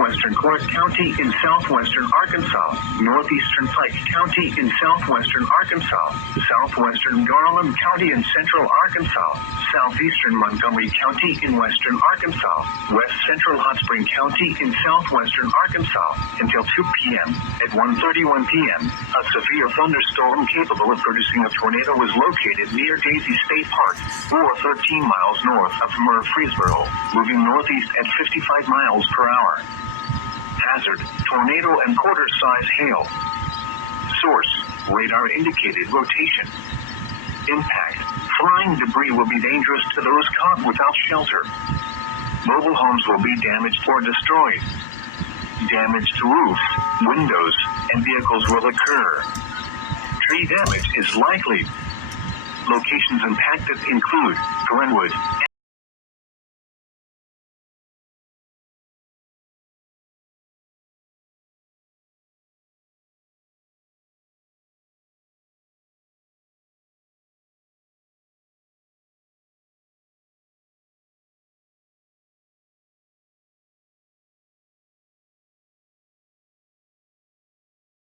southwestern Clark County in southwestern Arkansas, northeastern Pike County in southwestern Arkansas, southwestern Garland County in central Arkansas, southeastern Montgomery County in western Arkansas, west central Hot Spring County in southwestern Arkansas, until 2 p.m. At 1:31 p.m., a severe thunderstorm capable of producing a tornado was located near Daisy State Park, or 13 miles north of Murfreesboro, moving northeast at 55 miles per hour. Hazard, tornado and quarter-size hail. Source, radar indicated rotation. Impact, flying debris will be dangerous to those caught without shelter. Mobile homes will be damaged or destroyed. Damage to roofs, windows, and vehicles will occur. Tree damage is likely. Locations impacted include Glenwood,